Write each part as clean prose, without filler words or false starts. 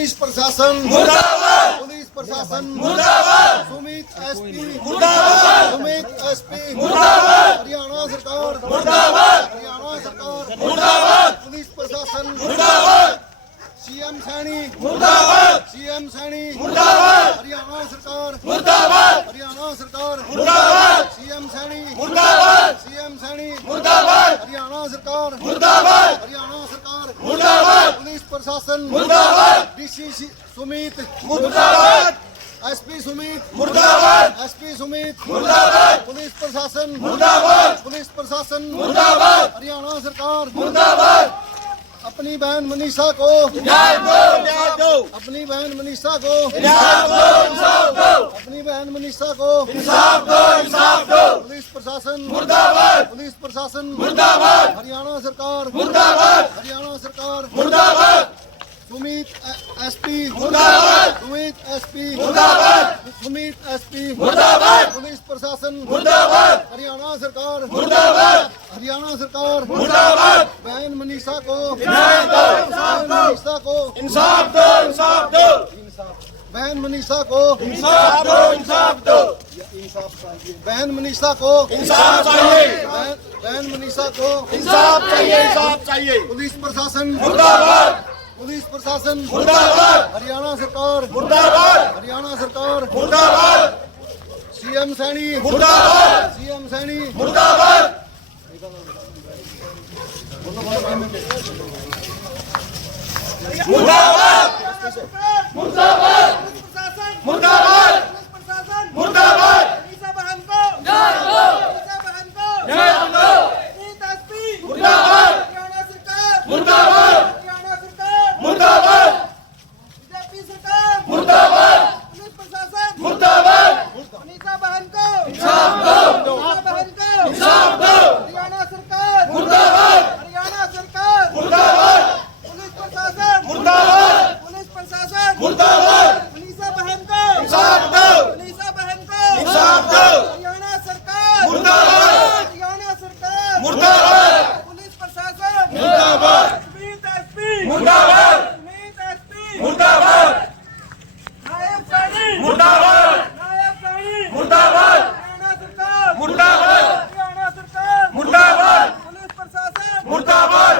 police प्रशासन मुर्दाबाद, police प्रशासन मुर्दाबाद, सुमित एसपी मुर्दाबाद, सुमित एसपी मुर्दाबाद, हरियाणा सरकार मुर्दाबाद, हरियाणा सरकार मुर्दाबाद, पुलिस प्रशासन मुर्दाबाद, सीएम सैनी मुर्दाबाद, सीएम सैनी मुर्दाबाद, हरियाणा सरकार मुर्दाबाद, हरियाणा सरकार मुर्दाबाद, सीएम सैनी मुर्दाबाद, सीएम सैनी मुर्दाबाद, हरियाणा सरकार मुर्दाबाद, हरियाणा सरकार मुर्दाबाद, पुलिस प्रशासन मुर्दाबाद, डीसी सुमित मुर्दाबाद, एसपी सुमित मुर्दाबाद, एसपी सुमित मुर्दाबाद, पुलिस प्रशासन मुर्दाबाद, पुलिस प्रशासन मुर्दाबाद, हरियाणा सरकार मुर्दाबाद, अपनी बहन मनीषा को न्याय दो, अपनी बहन मनीषा को इंसाफ दो, इंसाफ दो, अपनी बहन मनीषा को इंसाफ दो, इंसाफ दो, पुलिस प्रशासन मुर्दाबाद, पुलिस प्रशासन मुर्दाबाद, हरियाणा सरकार मुर्दाबाद, हरियाणा सरकार मुर्दाबाद, सुमित एसपी मुर्दाबाद, सुमित एसपी मुर्दाबाद, सुमित एसपी मुर्दाबाद, पुलिस प्रशासन मुर्दाबाद, हरियाणा सरकार मुर्दाबाद, हरियाणा सरकार मुर्दाबाद, बहन मनीषा को न्याय दो, बहन मनीषा को इंसाफ दो, इंसाफ दो, बहन मनीषा को इंसाफ दो, इंसाफ दो, बहन मनीषा को इंसाफ चाहिए, बहन मनीषा को इंसाफ चाहिए, इंसाफ चाहिए, पुलिस प्रशासन मुर्दाबाद, पुलिस प्रशासन मुर्दाबाद, हरियाणा सरकार मुर्दाबाद, हरियाणा सरकार मुर्दाबाद, सीएम सैनी मुर्दाबाद, सीएम सैनी मुर्दाबाद, मुर्दाबाद, मुर्दाबाद, मुर्दाबाद, मुर्दाबाद, मुर्दाबाद, मुर्दाबाद, मुर्दाबाद, मुर्दाबाद, मुर्दाबाद, इंसाफ दो, इंसाफ दो, मुर्दाबाद, मुर्दाबाद, मुर्दाबाद, मुर्दाबाद, इंसाफ दो, इंसाफ दो, मुर्दाबाद, मुर्दाबाद, पुलिस प्रशासन मुर्दाबाद, मुर्दाबाद, मुर्दाबाद, नायब सैनी मुर्दाबाद, नायब सैनी मुर्दाबाद, हरियाणा सरकार मुर्दाबाद, हरियाणा सरकार मुर्दाबाद, पुलिस प्रशासन मुर्दाबाद, पुलिस प्रशासन मुर्दाबाद, मनीषा बहन को इंसाफ दो, मनीषा बहन को इंसाफ दो, मनीषा बहन को इंसाफ दो, हरियाणा सरकार मुर्दाबाद, हरियाणा सरकार मुर्दाबाद, पुलिस प्रशासन मुर्दाबाद, पुलिस प्रशासन मुर्दाबाद, मनीषा बहन को इंसाफ दो, मनीषा बहन को इंसाफ दो, हरियाणा सरकार मुर्दाबाद, पुलिस प्रशासन मुर्दाबाद, एसपी सुमित मुर्दाबाद, एसपी सुमित मुर्दाबाद, नायब सैनी मुर्दाबाद, नायब सैनी मुर्दाबाद, हरियाणा सरकार मुर्दाबाद, हरियाणा सरकार मुर्दाबाद, पुलिस प्रशासन मुर्दाबाद,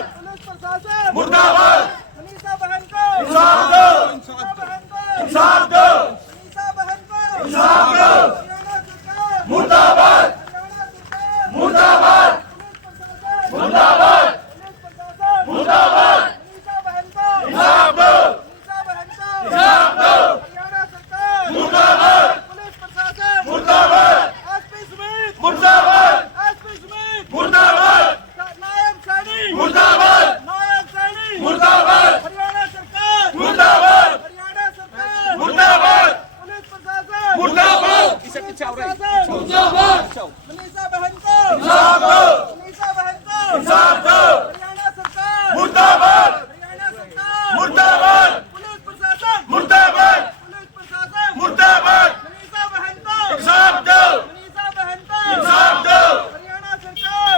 मुर्दाबाद मनीषा बहन को इंसाफ दो, मनीषा बहन को इंसाफ दो, हरियाणा सरकार मुर्दाबाद, हरियाणा सरकार मुर्दाबाद, पुलिस प्रशासन मुर्दाबाद, पुलिस प्रशासन मुर्दाबाद, मनीषा बहन को इंसाफ दो, मनीषा बहन को इंसाफ दो, हरियाणा सरकार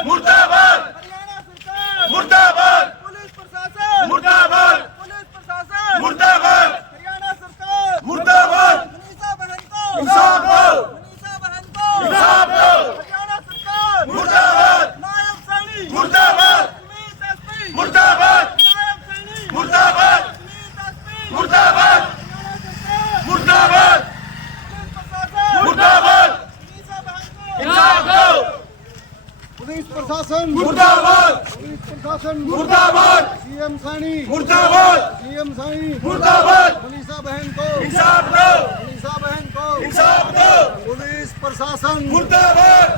मुर्दाबाद, हरियाणा सरकार मुर्दाबाद, पुलिस प्रशासन मुर्दाबाद, पुलिस प्रशासन मुर्दाबाद, हरियाणा सरकार मुर्दाबाद, मनीषा बहन को इंसाफ दो, मनीषा बहन को इंसाफ दो, हरियाणा सरकार मुर्दाबाद, नायब सैनी मुर्दाबाद, सुमित एसपी मुर्दाबाद, नायब सैनी मुर्दाबाद, सुमित एसपी मुर्दाबाद, हरियाणा सरकार मुर्दाबाद, पुलिस प्रशासन मुर्दाबाद, मनीषा बहन को इंसाफ दो, पुलिस प्रशासन मुर्दाबाद, पुलिस प्रशासन मुर्दाबाद, सीएम सैनी मुर्दाबाद, सीएम सैनी मुर्दाबाद, मनीषा बहन को इंसाफ दो, मनीषा बहन को इंसाफ दो, पुलिस प्रशासन मुर्दाबाद,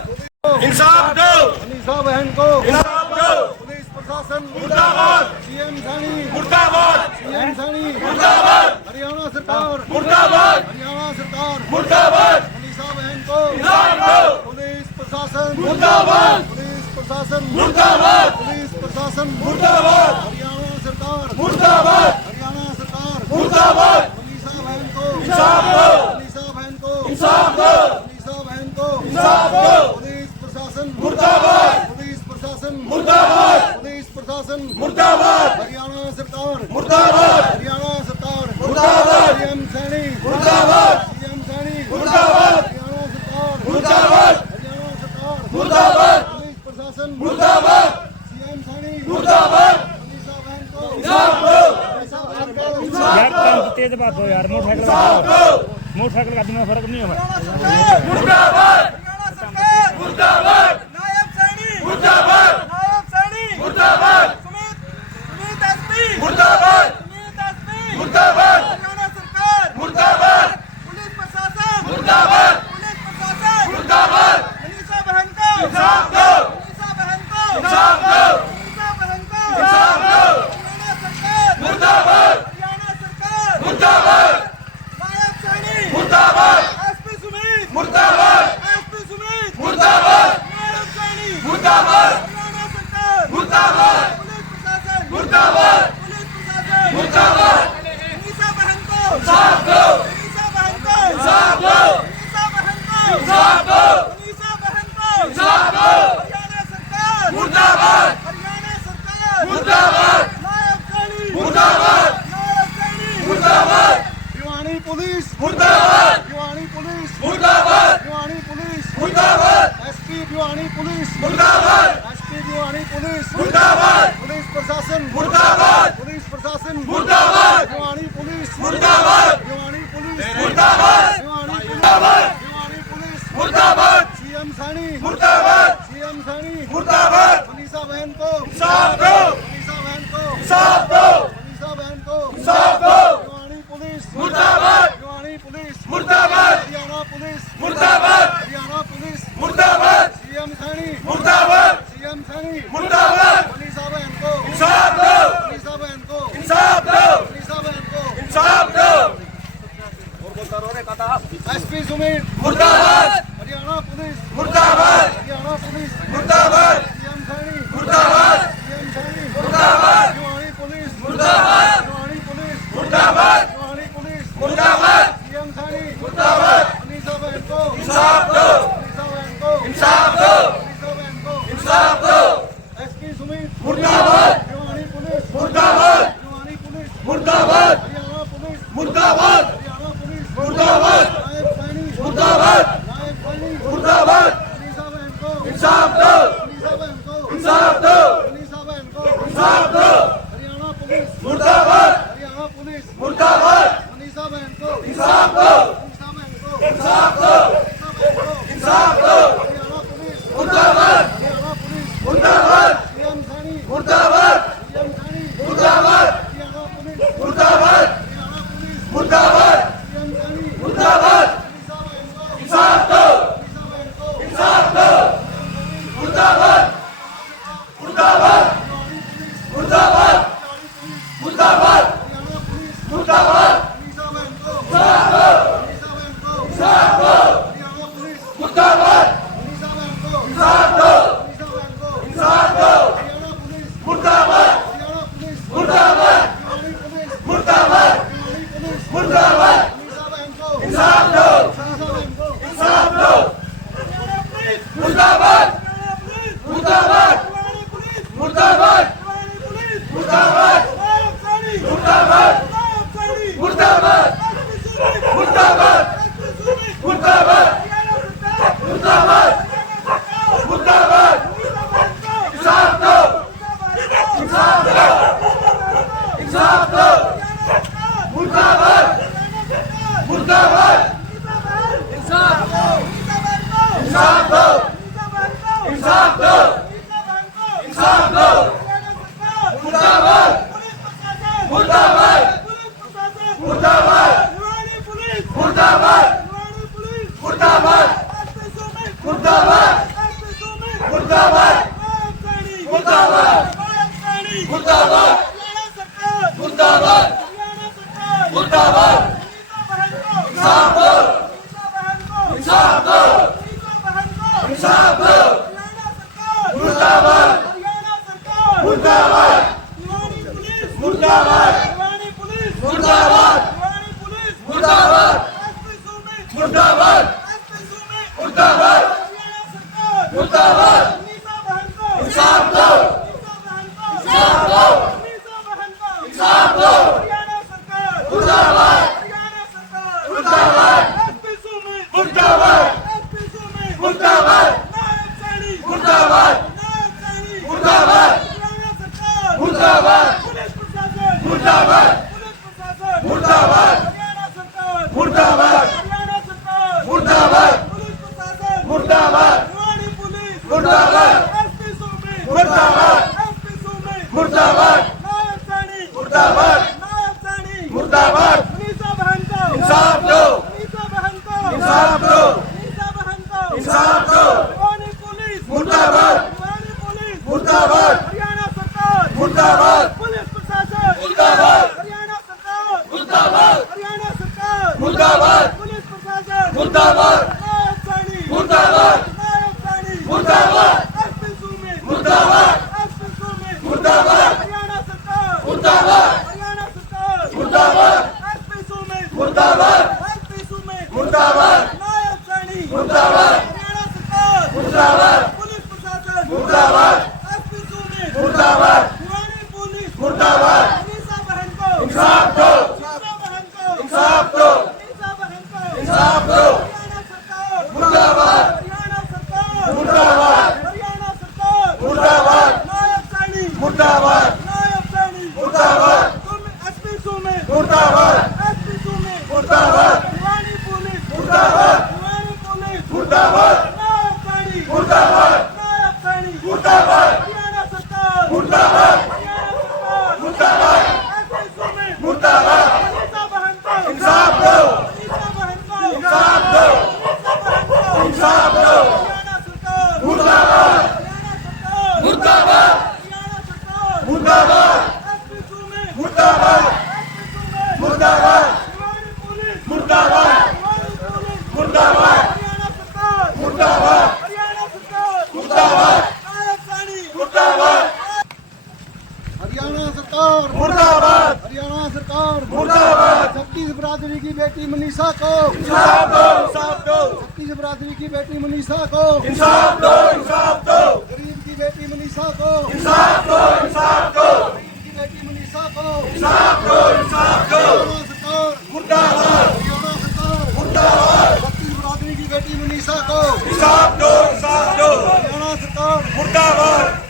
इंसाफ दो, मनीषा बहन को इंसाफ दो, पुलिस प्रशासन मुर्दाबाद, सीएम सैनी मुर्दाबाद, सीएम सैनी मुर्दाबाद, हरियाणा सरकार मुर्दाबाद, हरियाणा सरकार मुर्दाबाद, मनीषा बहन को इंसाफ दो, पुलिस प्रशासन मुर्दाबाद, पुलिस प्रशासन मुर्दाबाद, पुलिस प्रशासन मुर्दाबाद, हरियाणा सरकार मुर्दाबाद, हरियाणा सरकार मुर्दाबाद, मनीषा बहन को इंसाफ दो, मनीषा बहन को इंसाफ दो, मनीषा बहन को इंसाफ दो, पुलिस प्रशासन मुर्दाबाद, पुलिस प्रशासन मुर्दाबाद, पुलिस प्रशासन मुर्दाबाद, हरियाणा सरकार मुर्दाबाद, हरियाणा सरकार मुर्दाबाद सीएम सैनी मुर्दाबाद हरियाणा सरकार मुर्दाबाद हरियाणा सरकार मुर्दाबाद पुलिस प्रशासन मुर्दाबाद सीएम सैनी मुर्दाबाद मनीषा बहन को इंसाफ दो मनीषा बहन को यार काम तेज बात हो यार इंसाफ दो मोटरसाइकिल का आदमी में फर्क नहीं होगा मुर्दाबाद हरियाणा सरकार मुर्दाबाद नायब सैनी मुर्दाबाद नायब सैनी मुर्दाबाद सुमित एसपी मुर्दाबाद सुमित एसपी मुर्दाबाद हरियाणा सरकार मुर्दाबाद पुलिस प्रशासन मुर्दाबाद पुलिस प्रशासन मुर्दाबाद मनीषा बहन को इंसाफ दो मनीषा बहन को इंसाफ दो मनीषा बहन को इंसाफ दो हरियाणा सरकार मुर्दाबाद हरियाणा सरकार मुर्दाबाद नायब सैनी मुर्दाबाद एसपी सुमित मुर्दाबाद एसपी सुमित मुर्दाबाद नायब सैनी मुर्दाबाद हरियाणा सरकार मुर्दाबाद पुलिस प्रशासन मुर्दाबाद पुलिस प्रशासन मुर्दाबाद मनीषा बहन को इंसाफ दो मनीषा बहन को इंसाफ दो मनीषा बहन को इंसाफ दो मनीषा बहन को इंसाफ दो हरियाणा सरकार मुर्दाबाद हरियाणा सरकार मुर्दाबाद नायब सैनी मुर्दाबाद नायब सैनी मुर्दाबाद भिवानी पुलिस मुर्दाबाद भिवानी पुलिस मुर्दाबाद भिवानी पुलिस मुर्दाबाद एसपी भिवानी पुलिस मुर्दाबाद एसपी भिवानी पुलिस मुर्दाबाद पुलिस प्रशासन मुर्दाबाद पुलिस प्रशासन मुर्दाबाद भिवानी पुलिस मुर्दाबाद भिवानी पुलिस मुर्दाबाद भिवानी पुलिस मुर्दाबाद भिवानी पुलिस मुर्दाबाद सीएम सैनी मुर्दाबाद सीएम सैनी मुर्दाबाद मनीषा बहन को इंसाफ दो मनीषा बहन को इंसाफ दो मनीषा बहन को इंसाफ दो भिवानी पुलिस मुर्दाबाद भिवानी पुलिस मुर्दाबाद हरियाणा पुलिस मुर्दाबाद हरियाणा पुलिस मुर्दाबाद सीएम सैनी मुर्दाबाद सीएम सैनी मुर्दाबाद मनीषा बहन को इंसाफ दो मनीषा बहन को इंसाफ दो मनीषा बहन को इंसाफ दो एसपी सुमित मुर्दाबाद हरियाणा पुलिस मुर्दाबाद हरियाणा पुलिस मुर्दाबाद सीएम सैनी मुर्दाबाद सीएम सैनी मुर्दाबाद भिवानी पुलिस मुर्दाबाद भिवानी पुलिस मुर्दाबाद भिवानी पुलिस मुर्दाबाद सीएम सैनी मुर्दाबाद मनीषा बहन को इंसाफ दो मनीषा बहन को इंसाफ दो मनीषा बहन को इंसाफ दो एसपी सुमित मुर्दाबाद भिवानी पुलिस मुर्दाबाद भिवानी पुलिस मुर्दाबाद हरियाणा पुलिस मुर्दाबाद हरियाणा पुलिस मुर्दाबाद नायब सैनी मुर्दाबाद नायब सैनी मुर्दाबाद मनीषा बहन को इंसाफ दो मनीषा बहन को इंसाफ दो मनीषा बहन को इंसाफ दो हरियाणा पुलिस मुर्दाबाद हरियाणा पुलिस मुर्दाबाद मनीषा बहन को इंसाफ दो मनीषा बहन को इंसाफ दो मनीषा बहन को इंसाफ दो हरियाणा पुलिस मुर्दाबाद हरियाणा पुलिस मुर्दाबाद सीएम सैनी मुर्दाबाद सीएम सैनी मुर्दाबाद हरियाणा पुलिस मुर्दाबाद हरियाणा पुलिस मुर्दाबाद सीएम सैनी मुर्दाबाद मनीषा बहन को इंसाफ दो मनीषा बहन को इंसाफ दो मुर्दाबाद मुर्दाबाद मुर्दाबाद मुर्दाबाद हरियाणा पुलिस मुर्दाबाद मनीषा बहन को इंसाफ दो मनीषा बहन को इंसाफ दो हरियाणा पुलिस मुर्दाबाद मनीषा बहन को इंसाफ दो मनीषा बहन को इंसाफ दो हरियाणा पुलिस मुर्दाबाद हरियाणा पुलिस मुर्दाबाद भिवानी पुलिस मुर्दाबाद भिवानी पुलिस मुर्दाबाद मनीषा बहन को इंसाफ दो मनीषा बहन को इंसाफ दो हरियाणा पुलिस मुर्दाबाद हरियाणा पुलिस मुर्दाबाद भिवानी पुलिस मुर्दाबाद भिवानी पुलिस मुर्दाबाद नायब सैनी मुर्दाबाद नायब सैनी मुर्दाबाद एसपी सुमित मुर्दाबाद एसपी सुमित मुर्दाबाद हरियाणा सरकार मुर्दाबाद हरियाणा सरकार मुर्दाबाद मनीषा बहन को इंसाफ दो मनीषा बहन को इंसाफ दो हरियाणा सरकार मुर्दाबाद हरियाणा सरकार मुर्दाबाद मनीषा बहन इंसाफ दो मनीषा बहन को इंसाफ दो मनीषा बहन को इंसाफ दो मनीषा बहन को इंसाफ दो हरियाणा सरकार मुर्दाबाद पुलिस प्रशासन मुर्दाबाद पुलिस प्रशासन मुर्दाबाद भिवानी पुलिस मुर्दाबाद भिवानी पुलिस मुर्दाबाद एसपी सुमित मुर्दाबाद एसपी सुमित मुर्दाबाद नायब सैनी मुर्दाबाद नायब सैनी मुर्दाबाद हरियाणा सरकार मुर्दाबाद हरियाणा सरकार मुर्दाबाद मनीषा बहन को इंसाफ दो मनीषा बहन को इंसाफ दो मनीषा बहन को इंसाफ दो हरियाणा सरकार मुर्दाबाद हरियाणा सरकार मुर्दाबाद भिवानी पुलिस मुर्दाबाद भिवानी पुलिस मुर्दाबाद भिवानी पुलिस मुर्दाबाद एसपी सुमित मुर्दाबाद एसपी सुमित मुर्दाबाद हरियाणा सरकार मुर्दाबाद मनीषा बहन को इंसाफ दो मनीषा बहन को इंसाफ दो मनीषा बहन को इंसाफ दो हरियाणा सरकार मुर्दाबाद हरियाणा सरकार मुर्दाबाद मुर्दाबाद पुलिस प्रशासन मुर्दाबाद हरियाणा सरकार मुर्दाबाद हरियाणा सरकार मुर्दाबाद पुलिस प्रशासन मुर्दाबाद भिवानी पुलिस मुर्दाबाद एसपी सुमित मुर्दाबाद एसपी सुमित मुर्दाबाद नायब सैनी मुर्दाबाद नायब सैनी मुर्दाबाद मनीषा बहन को इंसाफ दो मनीषा बहन को इंसाफ दो मनीषा बहन को इंसाफ दो भिवानी पुलिस मुर्दाबाद भिवानी पुलिस मुर्दाबाद हरियाणा सरकार मुर्दाबाद पुलिस प्रशासन मुर्दाबाद हरियाणा सरकार मुर्दाबाद हरियाणा सरकार मुर्दाबाद पुलिस प्रशासन मुर्दाबाद नायब सैनी मुर्दाबाद नायब सैनी मुर्दाबाद एसपी सुमित मुर्दाबाद एसपी सुमित मुर्दाबाद हरियाणा सरकार मुर्दाबाद हरियाणा सरकार मुर्दाबाद एसपी सुमित मुर्दाबाद एसपी सुमित मुर्दाबाद नायब सैनी मुर्दाबाद हरियाणा सरकार मुर्दाबाद पुलिस प्रशासन मुर्दाबाद एसपी सुमित मुर्दाबाद भिवानी पुलिस मुर्दाबाद मनीषा बहन को इंसाफ दो मनीषा बहन को इंसाफ दो मनीषा बहन को इंसाफ दो हरियाणा सरकार मुर्दाबाद हरियाणा सरकार मुर्दाबाद हरियाणा सरकार मुर्दाबाद नायब सैनी मुर्दाबाद नायब सैनी मुर्दाबाद एसपी सुमित मुर्दाबाद एसपी सुमित मुर्दाबाद भिवानी पुलिस मुर्दाबाद भिवानी पुलिस मुर्दाबाद नायब सैनी मुर्दाबाद नायब सैनी मुर्दाबाद हरियाणा सरकार मुर्दाबाद हरियाणा सरकार मुर्दाबाद एसपी सुमित मुर्दाबाद मनीषा बहन को इंसाफ दो मनीषा बहन को इंसाफ दो मनीषा बहन को इंसाफ दो हरियाणा सरकार मुर्दाबाद हरियाणा सरकार मुर्दाबाद हरियाणा सरकार मुर्दाबाद एसपी सुमित मुर्दाबाद एसपी सुमित मुर्दाबाद भिवानी पुलिस मुर्दाबाद भिवानी पुलिस मुर्दाबाद हरियाणा सरकार मुर्दाबाद हरियाणा सरकार मुर्दाबाद नायब सैनी मुर्दाबाद हरियाणा सरकार मुर्दाबाद हरियाणा सरकार मुर्दाबाद छत्तीस बिरादरी की बेटी मनीषा को इंसाफ दो इंसाफ दो छत्तीस बिरादरी की बेटी मनीषा को इंसाफ दो इंसाफ दो गरीब की बेटी मनीषा को इंसाफ दो इंसाफ दो गरीब की बेटी मनीषा को इंसाफ दो इंसाफ दो हरियाणा सरकार मुर्दाबाद हरियाणा सरकार मुर्दाबाद छत्तीस बिरादरी की बेटी मनीषा को इंसाफ दो इंसाफ दो हरियाणा सरकार मुर्दाबाद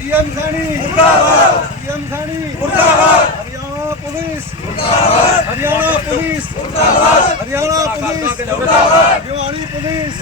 सीएम सैनी मुर्दाबाद सीएम सैनी मुर्दाबाद Haryana police Haryana police Haryana police Bhiwani police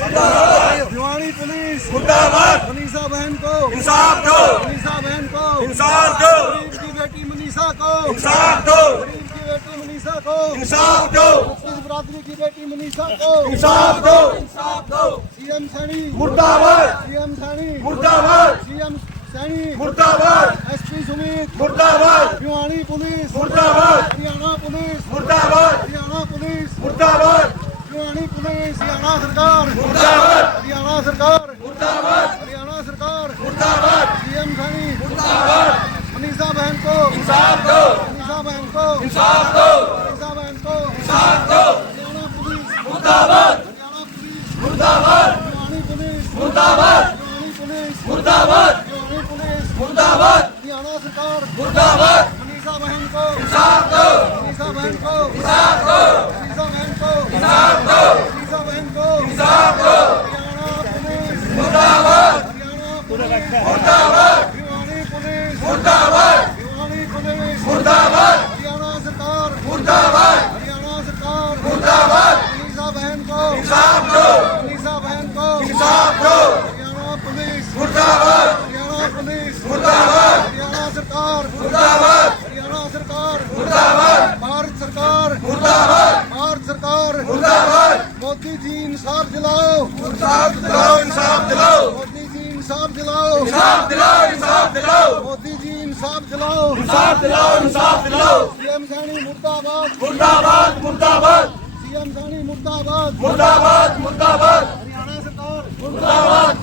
Bhiwani police मुर्दाबाद मनीषा बहन को इंसाफ दो मनीषा बहन को इंसाफ दो गरीब की बेटी मनीषा को इंसाफ दो गरीब की बेटी मनीषा को इंसाफ दो छत्तीस बिरादरी की बेटी मनीषा को इंसाफ दो इंसाफ दो सीएम सैनी मुर्दाबाद सीएम सैनी मुर्दाबाद सीएम सैनी मुर्दाबाद एसपी सुमित मुर्दाबाद भिवानी पुलिस मुर्दाबाद हरियाणा पुलिस मुर्दाबाद हरियाणा पुलिस मुर्दाबाद भिवानी पुलिस हरियाणा सरकार मुर्दाबाद हरियाणा सरकार मुर्दाबाद हरियाणा सरकार मुर्दाबाद सीएम सैनी मुर्दाबाद मनीषा बहन को इंसाफ दो मनीषा बहन को इंसाफ दो मनीषा बहन को इंसाफ दो हरियाणा पुलिस मुर्दाबाद हरियाणा पुलिस मुर्दाबाद भिवानी पुलिस मुर्दाबाद भिवानी पुलिस मुर्दाबाद भिवानी पुलिस मुर्दाबाद हरियाणा सरकार मुर्दाबाद मनीषा बहन को इंसाफ दो मनीषा बहन को इंसाफ दो मनीषा बहन को इंसाफ दो मनीषा बहन को इंसाफ दो हरियाणा पुलिस मुर्दाबाद हरियाणा पुलिस मुर्दाबाद भिवानी पुलिस मुर्दाबाद भिवानी पुलिस मुर्दाबाद हरियाणा सरकार मुर्दाबाद हरियाणा सरकार मुर्दाबाद मनीषा बहन को इंसाफ दो मनीषा बहन को इंसाफ दो हरियाणा पुलिस मुर्दाबाद हरियाणा पुलिस मुर्दाबाद हरियाणा सरकार मुर्दाबाद हरियाणा सरकार मुर्दाबाद भारत सरकार मुर्दाबाद भारत सरकार मुर्दाबाद मोदी जी इंसाफ दिलाओ इंसाफ दिलाओ इंसाफ दिलाओ मोदी जी इंसाफ दिलाओ इंसाफ दिलाओ इंसाफ दिलाओ मोदी जी इंसाफ दिलाओ इंसाफ दिलाओ इंसाफ दिलाओ सीएम सैनी मुर्दाबाद मुर्दाबाद मुर्दाबाद सीएम सैनी मुर्दाबाद मुर्दाबाद मुर्दाबाद हरियाणा सरकार मुर्दाबाद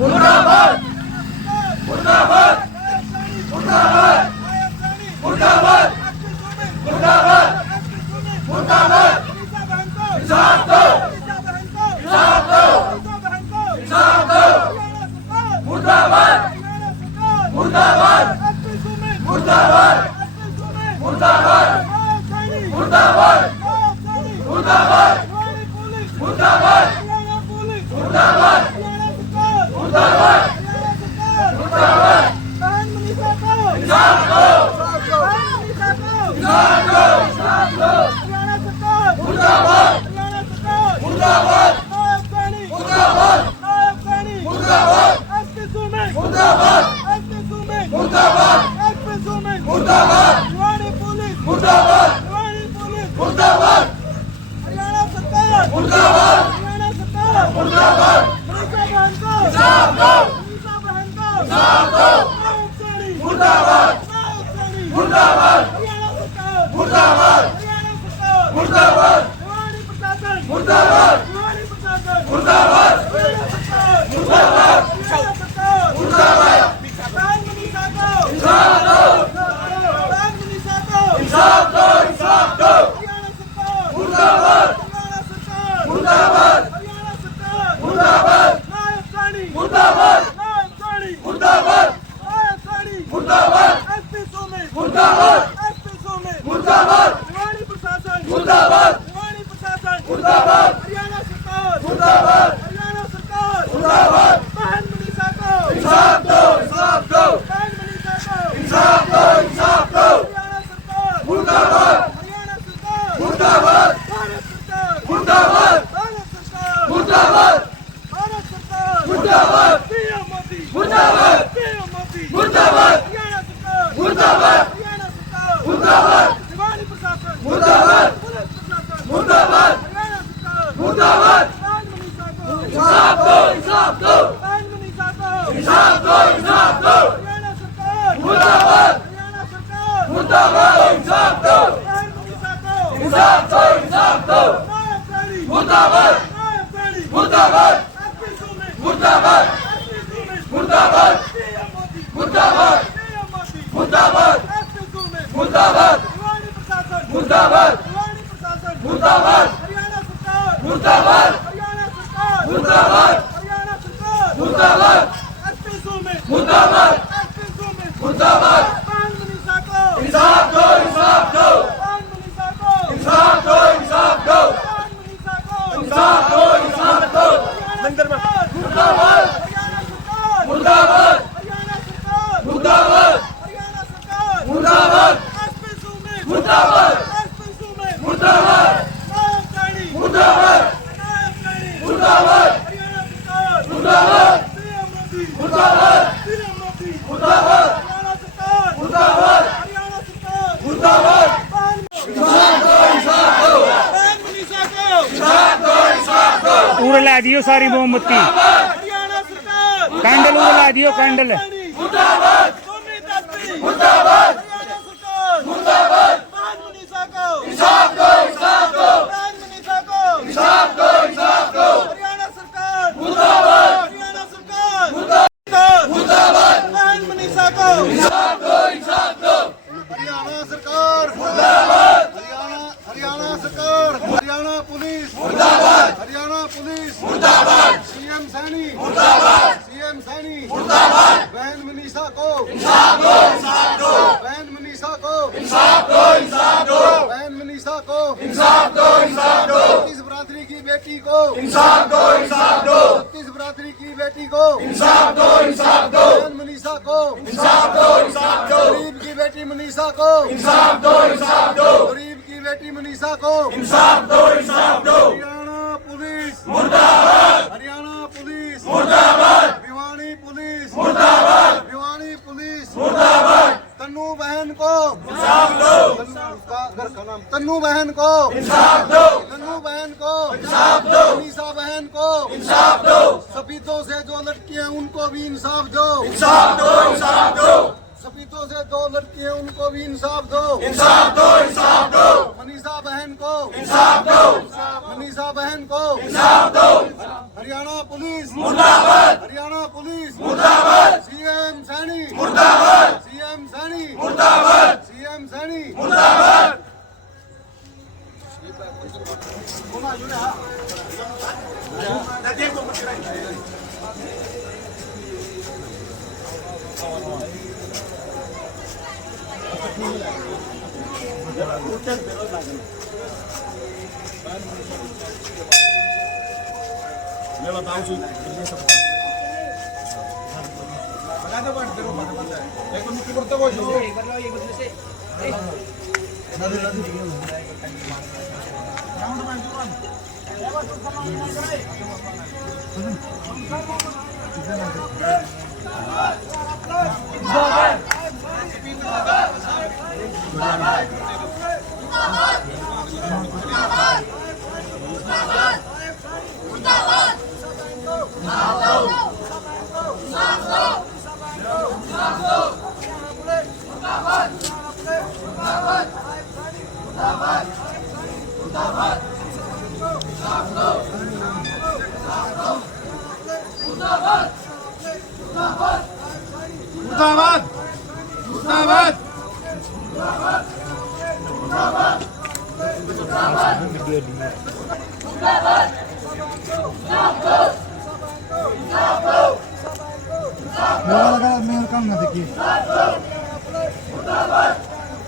मुर्दाबाद मुर्दाबाद मुर्दाबाद मुर्दाबाद मुर्दाबाद मुर्दाबाद इंसाफ दो इंसाफ दो इंसाफ दो मुर्दाबाद मुर्दाबाद मुर्दाबाद मुर्दाबाद मुर्दाबाद मुर्दाबाद मुर्दाबाद मुर्दाबाद मुर्दाबाद मुर्दाबाद इंसाफ दो मुर्दाबाद हरियाणा सरकार मुर्दाबाद हरियाणा सरकार मुर्दाबाद भिवानी प्रशासन मुर्दाबाद भिवानी प्रशासन मुर्दाबाद हरियाणा सरकार मुर्दाबाद हरियाणा सरकार मुर्दाबाद प्राण मिनिस्टर को इंसाफ दो प्राण मिनिस्टर को इंसाफ दो इंसाफ दो हरियाणा सरकार मुर्दाबाद हरियाणा सरकार मुर्दाबाद हरियाणा सरकार मुर्दाबाद नायक सानी मुर्दाबाद नायक सानी मुर्दाबाद नायक सानी मुर्दाबाद एसपी सोमेश मुर्दाबाद एसपी सोमेश मुर्दाबाद भिवानी प्रशासन मुर्दाबाद भिवानी प्रशासन मुर्दाबाद हरियाणा सरकार मुर्दाबाद हरियाणा सरकार मुर्दाबाद बहन मनीषा को इंसाफ दो इंसाफ दो बहन मनीषा को इंसाफ दो इंसाफ दो हरियाणा सरकार मुर्दाबाद हरियाणा सरकार मुर्दाबाद भारत सरकार मुर्दाबाद भारत सरकार मुर्दाबाद भारत सरकार मुर्दाबाद पीएम मोदी मुर्दाबाद पीएम मोदी मुर्दाबाद हरियाणा सरकार मुर्दाबाद हरियाणा सरकार मुर्दाबाद भिवानी प्रशासन मुर्दाबाद पुलिस प्रशासन मुर्दाबाद हरियाणा सरकार मुर्दाबाद बहन मनीषा को इंसाफ दो इंसाफ दो बहन मनीषा को इंसाफ दो इंसाफ दो हरियाणा सरकार मुर्दाबाद हरियाणा सरकार मुर्दाबाद इंसाफ दो बहन मनीषा को इंसाफ दो इंसाफ दो नायक सानी मुर्दाबाद नायक सानी मुर्दाबाद एसपी सोमेश मुर्दाबाद एसपी सोमेश मुर्दाबाद पीएम मोदी मुर्दाबाद पीएम मोदी मुर्दाबाद एसपी सोमेश मुर्दाबाद भिवानी प्रशासन मुर्दाबाद भिवानी प्रशासन मुर्दाबाद हरियाणा सरकार मुर्दाबाद हरियाणा सरकार मुर्दाबाद हरियाणा सरकार मुर्दाबाद एसपी सोमेश मुर्दाबाद एसपी सोमेश मुर्दाबाद बहन मनीषा को इंसाफ दो इंसाफ दो बहन मनीषा को इंसाफ दो इंसाफ दो बहन मनीषा को इंसाफ दो इंसाफ दो हरियाणा सरकार मुर्दाबाद हरियाणा सरकार मुर्दाबाद हरियाणा सरकार मुर्दाबाद हरियाणा सरकार मुर्दाबाद एसपी सोमेश मुर्दाबाद एसपी सोमेश मुर्दाबाद नायक सानी मुर्दाबाद नायक सानी मुर्दाबाद हरियाणा सरकार मुर्दाबाद पीएम मोदी मुर्दाबाद पीएम मोदी मुर्दाबाद हरियाणा सरकार मुर्दाबाद हरियाणा सरकार मुर्दाबाद बहन इंसाफ दो इंसाफ दो बहन मनीषा को इंसाफ दो इंसाफ दो उड़ ला दियो सारी मोमबत्ती हरियाणा सरकार कैंडल उड़ ला दियो कैंडल मुर्दाबाद सोमेश एसपी मुर्दाबाद हरियाणा सरकार मुर्दाबाद बहन मनीषा को इंसाफ दो इंसाफ दो बहन मनीषा को इंसाफ दो इंसाफ दो हरियाणा सरकार मुर्दाबाद हरियाणा सरकार मुर्दाबाद बहन मनीषा को इंसाफ दो इंसाफ दो हरियाणा सरकार मुर्दाबाद हरियाणा सरकार हरियाणा पुलिस मुर्दाबाद हरियाणा पुलिस मुर्दाबाद सीएम सैनी मुर्दाबाद सीएम सैनी मुर्दाबाद बहन मनीषा को इंसाफ दो इंसाफ दो बहन मनीषा को इंसाफ दो इंसाफ दो बहन मनीषा को इंसाफ दो इंसाफ दो छत्तीस बरादरी की बेटी को इंसाफ दो इंसाफ दो छत्तीस बरादरी की बेटी को इंसाफ दो इंसाफ दो बहन मनीषा को इंसाफ दो इंसाफ दो गरीब की बेटी मनीषा को इंसाफ दो इंसाफ दो गरीब की बेटी मनीषा को इंसाफ दो इंसाफ दो हरियाणा पुलिस मुर्दाबाद हरियाणा पुलिस मुर्दाबाद भिवानी पुलिस मुर्दाबाद भिवानी पुलिस मुर्दाबाद तन्नू बहन को इंसाफ दो उसका घर का नाम तन्नू बहन को इंसाफ दो तन्नू बहन को इंसाफ दो मनीषा बहन को इंसाफ दो सफीदों से जो लड़की हैं उनको भी इंसाफ दो इंसाफ दो इंसाफ दो सफीदों से दो लड़की हैं उनको भी इंसाफ दो इंसाफ दो इंसाफ दो मनीषा बहन को इंसाफ दो मनीषा बहन को इंसाफ दो हरियाणा पुलिस मुर्दाबाद हरियाणा पुलिस मुर्दाबाद सीएम सैनी मुर्दाबाद सीएम सैनी मुर्दाबाद सीएम सैनी मुर्दाबाद मुर्दाबाद मुर्दाबाद मेरा लगा मेरा काम ना देखिए